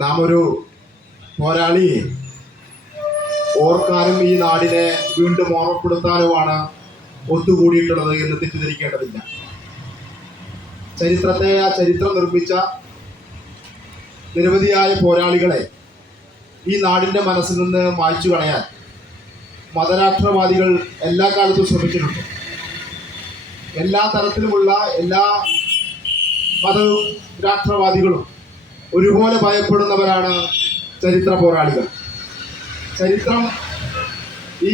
നാം ഒരു പോരാളിയെ ഓർക്കാനും ഈ നാടിനെ വീണ്ടും ഓർമ്മപ്പെടുത്താനുമാണ് ഒത്തുകൂടിയിട്ടുള്ളത് എന്ന് തെറ്റിദ്ധരിക്കേണ്ടതില്ല. ചരിത്രത്തെ ആ ചരിത്രം നിർമ്മിച്ച നിരവധിയായ പോരാളികളെ ഈ നാടിന്റെ മനസ്സിൽ നിന്ന് മായ്ച്ചു കളയാൻ മതരാഷ്ട്രവാദികൾ എല്ലാ കാലത്തും ശ്രമിച്ചിട്ടുണ്ട്. എല്ലാ തരത്തിലുമുള്ള എല്ലാ മത രാഷ്ട്രവാദികളും ഒരുപോലെ ഭയപ്പെടുന്നവരാണ് ചരിത്ര പോരാളികൾ. ചരിത്രം ഈ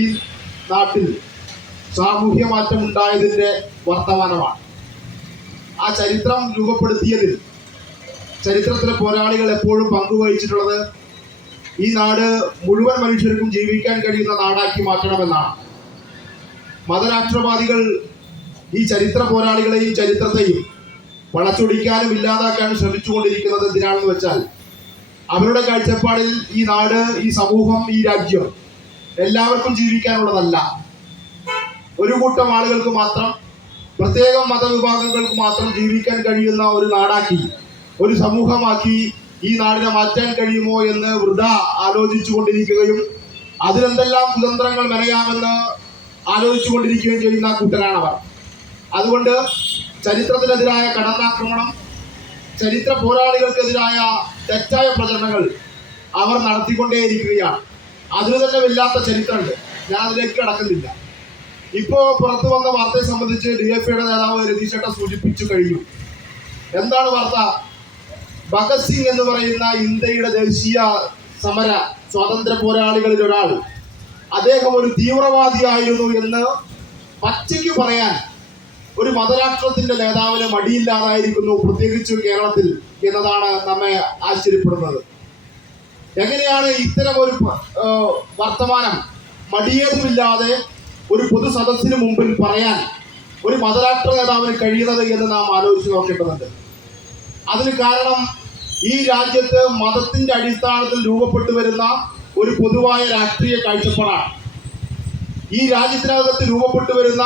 നാട്ടിൽ സാമൂഹ്യ മാറ്റം ഉണ്ടായതിന്റെ വർത്തമാനമാണ്. ആ ചരിത്രം രൂപപ്പെടുത്തിയതിൽ ചരിത്രത്തിലെ പോരാളികൾ എപ്പോഴും പങ്കുവഹിച്ചിട്ടുള്ളത് ഈ നാട് മുഴുവൻ മനുഷ്യർക്കും ജീവിക്കാൻ കഴിയുന്ന നാടാക്കി മാറ്റണമെന്നാണ്. മതരാഷ്ട്രവാദികൾ ഈ ചരിത്ര പോരാളികളെയും ചരിത്രത്തെയും വളച്ചൊടിക്കാനും ഇല്ലാതാക്കാനും ശ്രമിച്ചുകൊണ്ടിരിക്കുന്നത് എന്തിനാണെന്ന് വെച്ചാൽ അവരുടെ കാഴ്ചപ്പാടിൽ ഈ നാട് ഈ സമൂഹം ഈ രാജ്യം എല്ലാവർക്കും ജീവിക്കാനുള്ളതല്ല. ഒരു കൂട്ടം ആളുകൾക്ക് മാത്രം പ്രത്യേകം മതവിഭാഗങ്ങൾക്ക് മാത്രം ജീവിക്കാൻ കഴിയുന്ന ഒരു നാടാക്കി ഒരു സമൂഹമാക്കി ഈ നാടിനെ മാറ്റാൻ കഴിയുമോ എന്ന് വൃത ആലോചിച്ചു കൊണ്ടിരിക്കുകയും അതിലെന്തെല്ലാം കുതന്ത്രങ്ങൾ മെനയാമെന്ന് ആലോചിച്ചു കൊണ്ടിരിക്കുകയും ചെയ്യുന്ന കൂട്ടരാണവർ. അതുകൊണ്ട് ചരിത്രത്തിനെതിരായ കടന്നാക്രമണം ചരിത്ര പോരാളികൾക്കെതിരായ തെറ്റായ പ്രചരണങ്ങൾ അവർ നടത്തിക്കൊണ്ടേയിരിക്കുകയാണ്. അതിന് തന്നെ വല്ലാത്ത ചരിത്രമുണ്ട്. ഞാൻ അതിലേക്ക് കടക്കുന്നില്ല. ഇപ്പോ പുറത്തു വന്ന വാർത്തയെ സംബന്ധിച്ച് ഡി എഫ് ഐയുടെ നേതാവ് രതീഷ് ഏട്ട സൂചിപ്പിച്ചു കഴിഞ്ഞു. എന്താണ് വാർത്ത? ഭഗത് സിംഗ് എന്ന് പറയുന്ന ഇന്ത്യയുടെ ദേശീയ സമര സ്വാതന്ത്ര്യ പോരാളികളിൽ ഒരാൾ അദ്ദേഹം ഒരു തീവ്രവാദിയായിരുന്നു എന്ന് പച്ചയ്ക്ക് പറയാൻ ഒരു മതരാഷ്ട്രത്തിന്റെ നേതാവിന് മടിയില്ലാതായിരിക്കുന്നു പ്രത്യേകിച്ച് കേരളത്തിൽ എന്നതാണ് നമ്മെ ആശ്ചര്യപ്പെടുന്നത്. എങ്ങനെയാണ് ഇത്തരം ഒരു വർത്തമാനം മടിയേതുമില്ലാതെ ഒരു പൊതു സദസ്സിന് മുമ്പിൽ പറയാൻ ഒരു മതരാഷ്ട്ര നേതാവിന് കഴിയുന്നത് എന്ന് നാം ആലോചിച്ച് നോക്കേണ്ടതുണ്ട്. അതിന് കാരണം ഈ രാജ്യത്ത് മതത്തിന്റെ അടിസ്ഥാനത്തിൽ രൂപപ്പെട്ടു വരുന്ന ഒരു പൊതുവായ രാഷ്ട്രീയ കാഴ്ചപ്പാടാണ്. ഈ രാജ്യത്തിനകത്ത് രൂപപ്പെട്ടു വരുന്ന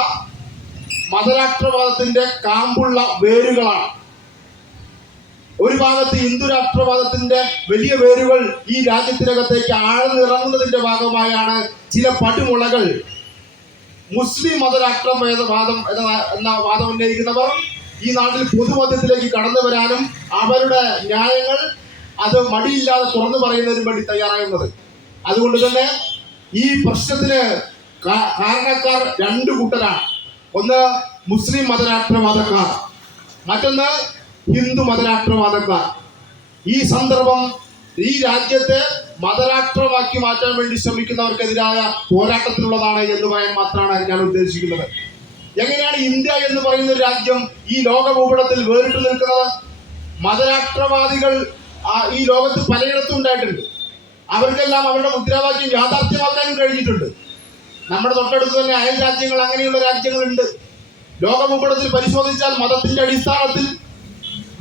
മതരാഷ്ട്രവാദത്തിന്റെ കാമ്പുള്ള വേരുകളാണ്. ഒരു ഭാഗത്ത് ഹിന്ദു രാഷ്ട്രവാദത്തിന്റെ വലിയ വേരുകൾ ഈ രാജ്യത്തിനകത്തേക്ക് ആഴ്ന്നിറങ്ങുന്നതിന്റെ ഭാഗമായാണ് ചില പടുമുളകൾ. മുസ്ലിം മതരാഷ്ട്രവാദം എന്ന എന്ന വാദം ഉന്നയിക്കുന്നവർ ഈ നാട്ടിൽ പൊതുമധ്യത്തിലേക്ക് കടന്നു വരാനും അവരുടെ ന്യായങ്ങൾ അത് മടിയില്ലാതെ തുറന്നു പറയുന്നതിനും വേണ്ടി തയ്യാറാകുന്നത്. അതുകൊണ്ട് തന്നെ ഈ പ്രശ്നത്തിന് കാരണക്കാർ രണ്ട് കൂട്ടരാണ്. ഒന്ന് മുസ്ലിം മതരാഷ്ട്രവാദക്കാർ മറ്റൊന്ന് ഹിന്ദു മതരാഷ്ട്രവാദക്കാർ. ഈ സന്ദർഭം ഈ രാജ്യത്തെ മതരാഷ്ട്രമാക്കി മാറ്റാൻ വേണ്ടി ശ്രമിക്കുന്നവർക്കെതിരായ പോരാട്ടത്തിലുള്ളതാണ് എന്ന് പറയാൻ മാത്രമാണ് ഞാൻ ഉദ്ദേശിക്കുന്നത്. എങ്ങനെയാണ് ഇന്ത്യ എന്ന് പറയുന്ന ഒരു രാജ്യം ഈ ലോക ഭൂപടത്തിൽ വേറിട്ട് നിൽക്കുന്നത്? മതരാഷ്ട്രവാദികൾ ഈ ലോകത്ത് പലയിടത്തും ഉണ്ടായിട്ടുണ്ട്. അവർക്കെല്ലാം അവരുടെ മുദ്രാവാക്യം യാഥാർത്ഥ്യമാക്കാനും കഴിഞ്ഞിട്ടുണ്ട്. നമ്മുടെ തൊട്ടടുത്ത് തന്നെ അയൽ രാജ്യങ്ങൾ അങ്ങനെയുള്ള രാജ്യങ്ങളുണ്ട്. ലോകഭൂപടത്തിൽ പരിശോധിച്ചാൽ മതത്തിന്റെ അടിസ്ഥാനത്തിൽ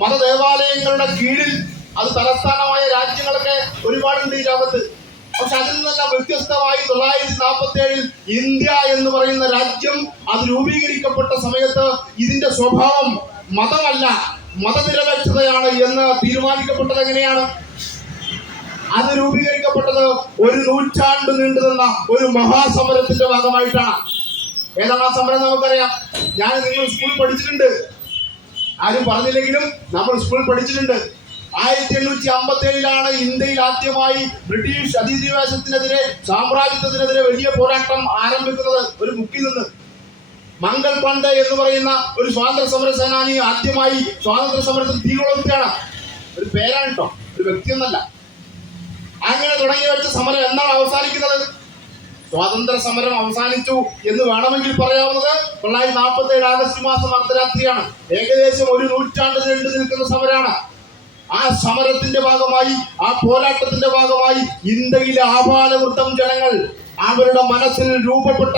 മതദേവാലയങ്ങളുടെ കീഴിൽ അത് തലസ്ഥാനമായ രാജ്യങ്ങളൊക്കെ ഒരുപാടുണ്ട് ഈ ലോകത്ത്. പക്ഷെ അതിൽ നിന്നെല്ലാം വ്യത്യസ്തമായി തൊള്ളായിരത്തി നാൽപ്പത്തി ഏഴിൽ ഇന്ത്യ എന്ന് പറയുന്ന രാജ്യം അത് രൂപീകരിക്കപ്പെട്ട സമയത്ത് ഇതിന്റെ സ്വഭാവം മതമല്ല മതനിരപേക്ഷതയാണ് എന്ന് തീരുമാനിക്കപ്പെട്ടത് എങ്ങനെയാണ്? അത് രൂപീകരിക്കപ്പെട്ടത് ഒരു നൂറ്റാണ്ട് നീണ്ടു നിന്ന ഒരു മഹാസമരത്തിന്റെ ഭാഗമായിട്ടാണ്. ഏതാണ് ആ സമരം നമുക്കറിയാം? ഞാൻ നിങ്ങൾ സ്കൂളിൽ പഠിച്ചിട്ടുണ്ട്. ആരും പറഞ്ഞില്ലെങ്കിലും നമ്മൾ സ്കൂളിൽ പഠിച്ചിട്ടുണ്ട്. ആയിരത്തി എണ്ണൂറ്റി അമ്പത്തി ഏഴിലാണ് ഇന്ത്യയിൽ ആദ്യമായി ബ്രിട്ടീഷ് അധിനിവേശത്തിനെതിരെ സാമ്രാജ്യത്തിനെതിരെ വലിയ പോരാട്ടം ആരംഭിക്കുന്നത് ഒരു മുക്കിൽ നിന്ന്. മംഗൾ പണ്ട് എന്ന് പറയുന്ന ഒരു സ്വാതന്ത്ര്യ സമര സേനാനി ആദ്യമായി സ്വാതന്ത്ര്യ സമരത്തിൽ തീകൊളുത്തുകയാണ് ഒരു പേരാണ് കേട്ടോ ഒരു വ്യക്തിയൊന്നല്ല. അങ്ങനെ തുടങ്ങി വെച്ച സമരം എന്നാണ് അവസാനിക്കുന്നത്? സ്വാതന്ത്ര്യ സമരം അവസാനിച്ചു എന്ന് വേണമെങ്കിൽ പറയാവുന്നത് തൊള്ളായിരത്തി നാൽപ്പത്തി ഏഴ് ആഗസ്റ്റ് മാസം അർദ്ധരാത്രിയാണ്. ഏകദേശം ഒരു നൂറ്റാണ്ട് നീണ്ടു നിൽക്കുന്ന സമരമാണ് ആ സമരത്തിന്റെ ഭാഗമായി ആ പോരാട്ടത്തിന്റെ ഭാഗമായി ഇന്ത്യയിലെ ആപാലവൃത്തം ജനങ്ങൾ അവരുടെ മനസ്സിൽ രൂപപ്പെട്ട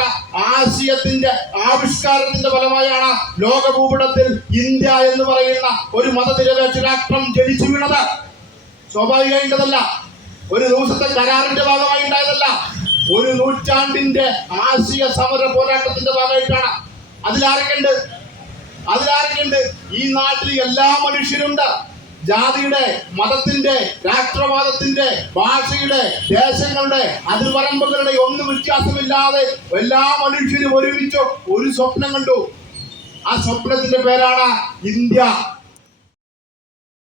ആശയത്തിന്റെ ആവിഷ്കാരത്തിന്റെ ഫലമായാണ് ലോകഭൂപടത്തിൽ ഇന്ത്യ എന്ന് പറയുന്ന ഒരു മതനിരപേക്ഷ രാഷ്ട്രം ജനിച്ചു വീണത്. സ്വാഭാവികമായിട്ടതല്ല. ഒരു ദിവസത്തെ കരാറിന്റെ ഭാഗമായി ഉണ്ടായതല്ല ഒരു നൂറ്റാണ്ടിന്റെ ആശയ സമര പോരാട്ടത്തിന്റെ ഭാഗമായിട്ടാണ്. അതിലാരൊക്കെയുണ്ട് അതിലാരൊക്കെയുണ്ട് ഈ നാട്ടിൽ എല്ലാ മനുഷ്യരുണ്ട്. ജാതിയുടെ മതത്തിന്റെ രാഷ്ട്രവാദത്തിന്റെ ഭാഷയുടെ ദേശങ്ങളുടെ അതിർവരമ്പുകളുടെ ഒന്നും വ്യത്യാസമില്ലാതെ എല്ലാ മനുഷ്യരും ഒരുമിച്ച് ഒരു സ്വപ്നം കണ്ടു. ആ സ്വപ്നത്തിന്റെ പേരാണ് ഇന്ത്യ.